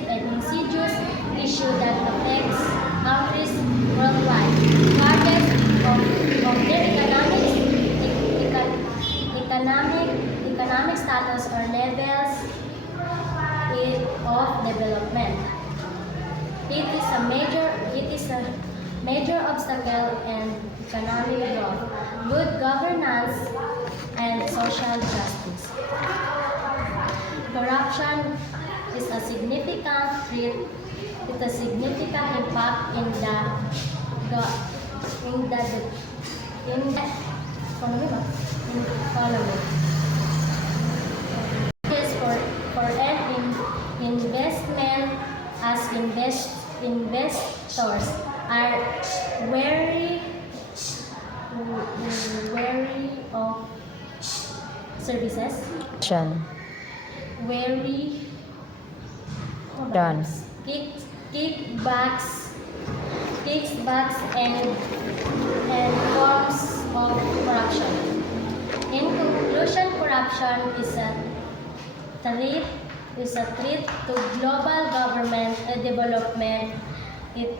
massive and insidious issue that affects countries worldwide, regardless of their economic status or levels of development. It is a major obstacle in economic growth, good governance, and social justice. Corruption is a significant threat with a significant impact in the economy. Is for an investment as investors are wary of services, wary Done. kickbacks and forms of corruption. In conclusion, corruption is a threat to global government and development. It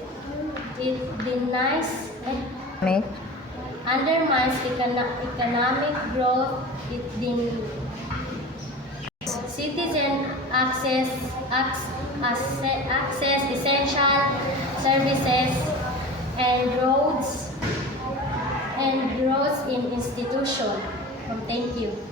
undermines economic growth. It citizen access essential services and growth in institution. Thank you.